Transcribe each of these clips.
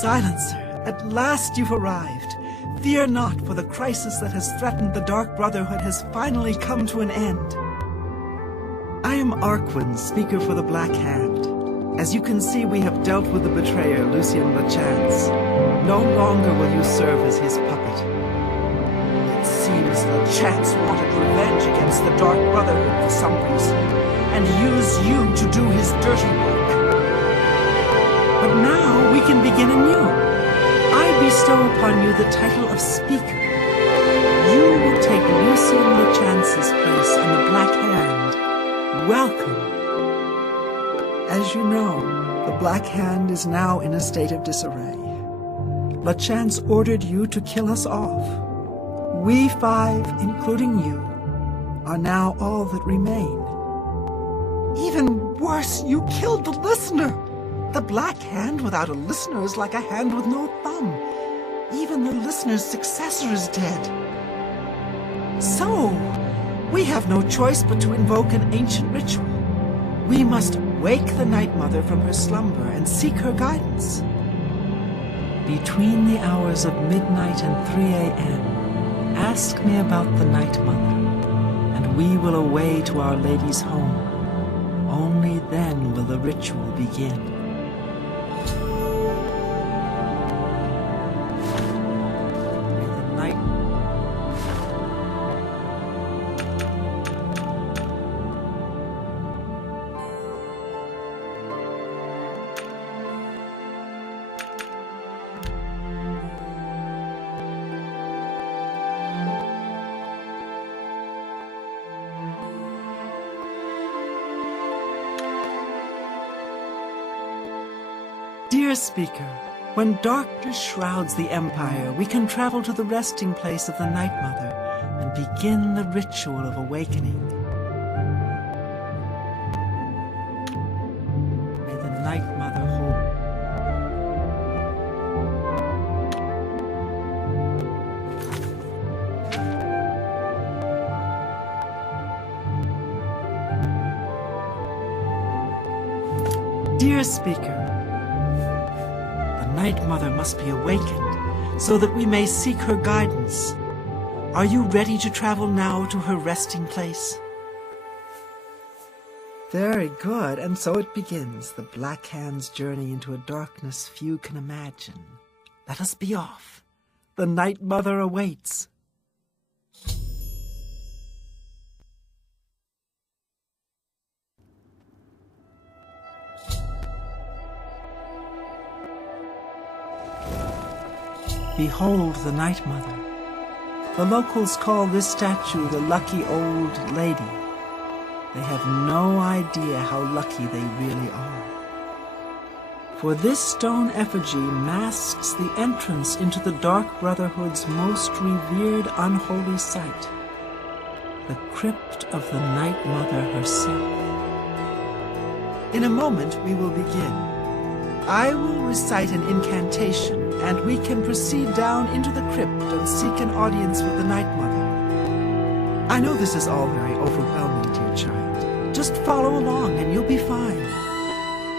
Silencer, at last you've arrived. Fear not, for the crisis that has threatened the Dark Brotherhood has finally come to an end. I am Arquin, speaker for the Black Hand. As you can see, we have dealt with the betrayer, Lucien Lachance. No longer will you serve as his puppet. It seems Lachance wanted revenge against the Dark Brotherhood for some reason, and used you to do his dirty work. But now we can begin anew. I bestow upon you the title of Speaker. You will take Lucien Lachance's place in the Black Hand. Welcome. As you know, the Black Hand is now in a state of disarray. Lachance ordered you to kill us off. We five, including you, are now all that remain. Even worse, you killed the listener! The Black Hand without a listener is like a hand with no thumb. Even the listener's successor is dead. So, we have no choice but to invoke an ancient ritual. We must wake the Night Mother from her slumber and seek her guidance. Between the hours of midnight and 3 a.m., ask me about the Night Mother, and we will away to Our Lady's home. Only then will the ritual begin. Dear Speaker, when darkness shrouds the Empire, we can travel to the resting place of the Night Mother and begin the ritual of awakening. May the Night Mother hold. Dear Speaker, Night Mother must be awakened, so that we may seek her guidance. Are you ready to travel now to her resting place? Very good, and so it begins, the Black Hand's journey into a darkness few can imagine. Let us be off. The Night Mother awaits. Behold the Night Mother. The locals call this statue the Lucky Old Lady. They have no idea how lucky they really are. For this stone effigy masks the entrance into the Dark Brotherhood's most revered unholy site, the crypt of the Night Mother herself. In a moment we will begin. I will recite an incantation, and we can proceed down into the crypt and seek an audience with the Night Mother. I know this is all very overwhelming, dear child. Just follow along and you'll be fine.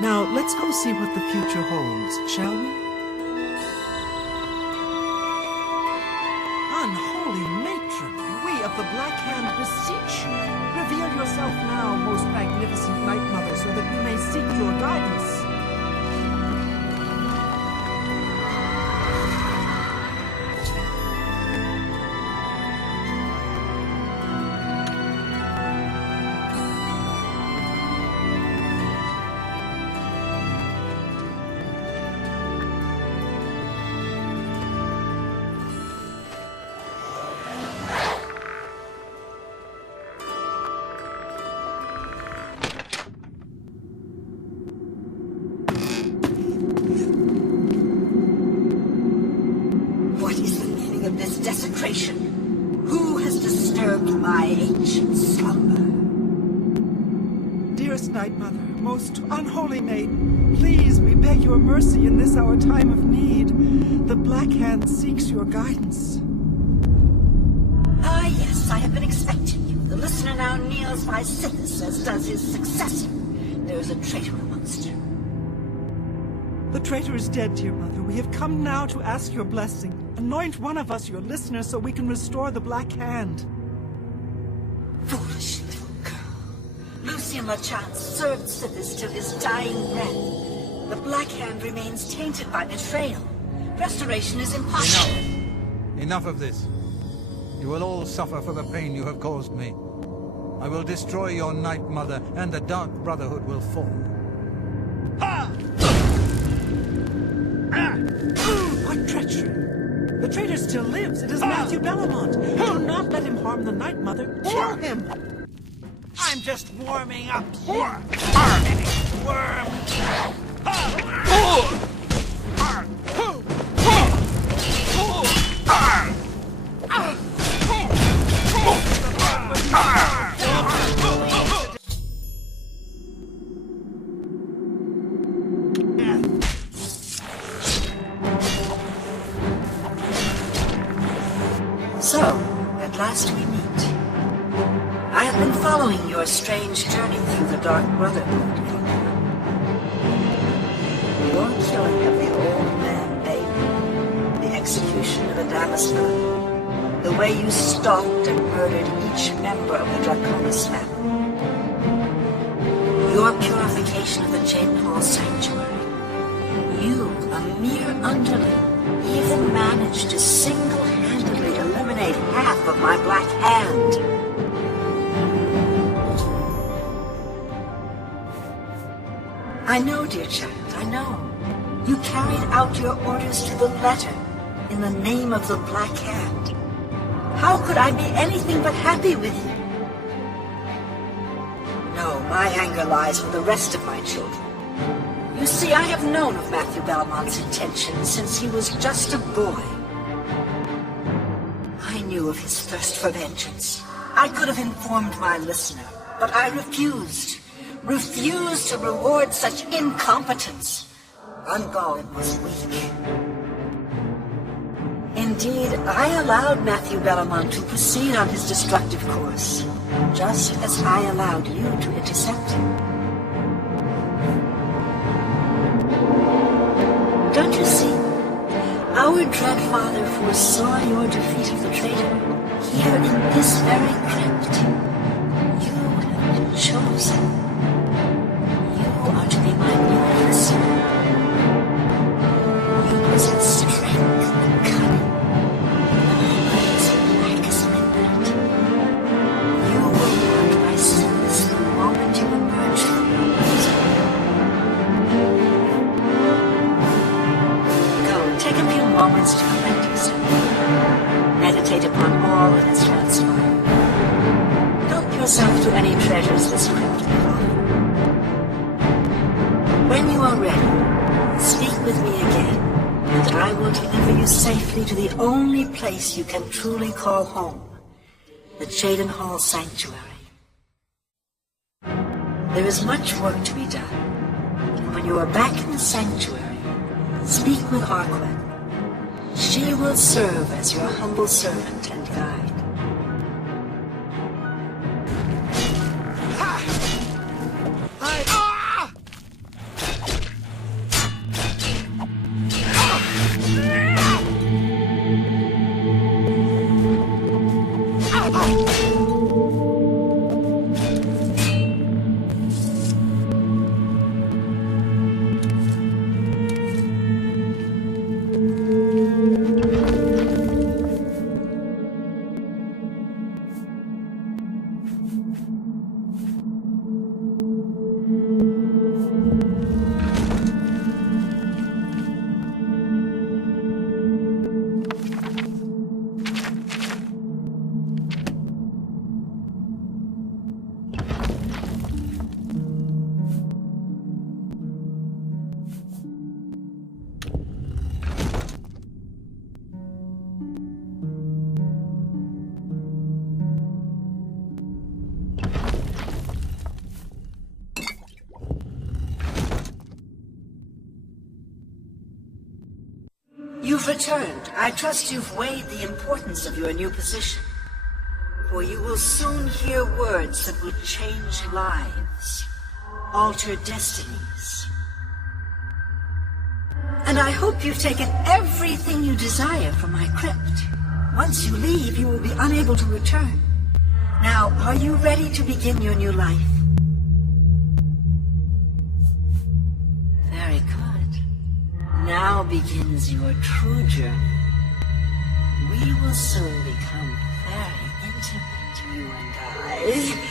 Now, let's go see what the future holds, shall we? Unholy matron, we of the Black Hand beseech you. Reveal yourself now, most magnificent Night Mother, so that we may seek your guidance. Who has disturbed my ancient slumber? Dearest Night Mother, most unholy maiden, please, we beg your mercy in this our time of need. The Black Hand seeks your guidance. Ah, yes, I have been expecting you. The listener now kneels by Sithis, as does his successor. There is a traitor amongst you. The traitor is dead, dear mother. We have come now to ask your blessing. Anoint one of us your listener so we can restore the Black Hand. Foolish little girl. Lucien Lachance served Sithis till his dying breath. The Black Hand remains tainted by betrayal. Restoration is impossible. Enough of this. You will all suffer for the pain you have caused me. I will destroy your Night Mother, and the Dark Brotherhood will fall. What treachery! The traitor still lives. It is Matthew Bellamont. Do not let him harm the Night Mother. Kill him! I'm just warming up here. Worm! So, at last we meet. I have been following your strange journey through the Dark Brotherhood. Your killing of the old man Bailey, the execution of Adamasville, the way you stalked and murdered each member of the Draconis family, your purification of the Jadenhall Sanctuary. You, a mere underling, even managed to single-handedly eliminate half of my Black Hand. I know, dear child, I know. You carried out your orders to the letter in the name of the Black Hand. How could I be anything but happy with you? No, my anger lies with the rest of my children. You see, I have known of Matthew Belmont's intentions since he was just a boy. I knew of his thirst for vengeance. I could have informed my listener, but I refused. Refused to reward such incompetence. Ungawin was weak. Indeed, I allowed Matthew Bellamont to proceed on his destructive course, just as I allowed you to intercept him. Don't you see? Our dread father foresaw your defeat of the traitor here in this very crypt. You have been chosen. You are to be my new listener. You possess strength and cunning, eyes black as midnight. You will mark my sins the moment you emerge from your prison. Take a few moments to collect yourself. Meditate upon all that has transpired. Help yourself to any treasures this crypt may offer. When you are ready, speak with me again, and I will deliver you safely to the only place you can truly call home, the Jadenhall Sanctuary. There is much work to be done, and when you are back in the sanctuary, speak with Arquette. She will serve as your humble servant and guide. You've returned. I trust you've weighed the importance of your new position. For you will soon hear words that will change lives, alter destinies. I hope you've taken everything you desire from my crypt. Once you leave, you will be unable to return. Now, are you ready to begin your new life? Very good. Now begins your true journey. We will soon become very intimate, you and I.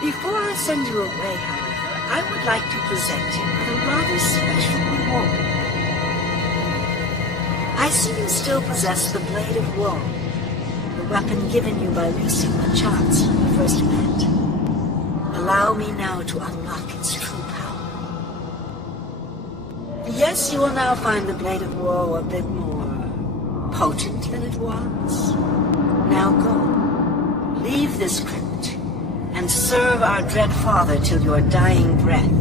Before I send you away, however, I would like to present you with a rather special reward. I see you still possess the Blade of Woe, the weapon given you by Lucy perchance when we first met. Allow me now to unlock its true power. Yes, you will now find the Blade of Woe a bit more potent than it was. Now go. Leave this crypt and serve our dread father till your dying breath.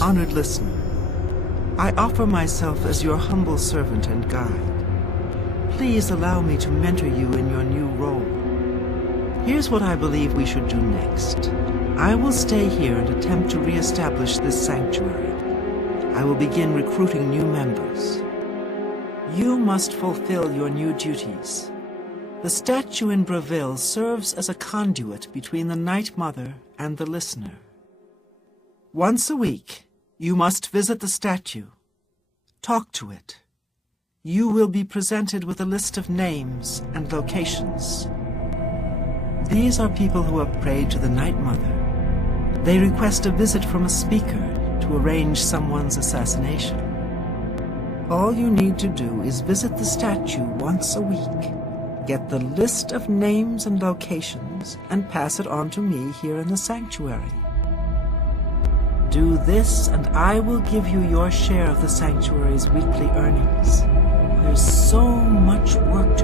Honored listener, I offer myself as your humble servant and guide. Please allow me to mentor you in your new role. Here's what I believe we should do next. I will stay here and attempt to re-establish this sanctuary. I will begin recruiting new members. You must fulfill your new duties. The statue in Breville serves as a conduit between the Night Mother and the listener. Once a week, you must visit the statue. Talk to it. You will be presented with a list of names and locations. These are people who have prayed to the Night Mother. They request a visit from a speaker to arrange someone's assassination. All you need to do is visit the statue once a week, get the list of names and locations, and pass it on to me here in the sanctuary. Do this, and I will give you your share of the sanctuary's weekly earnings. There's so much work to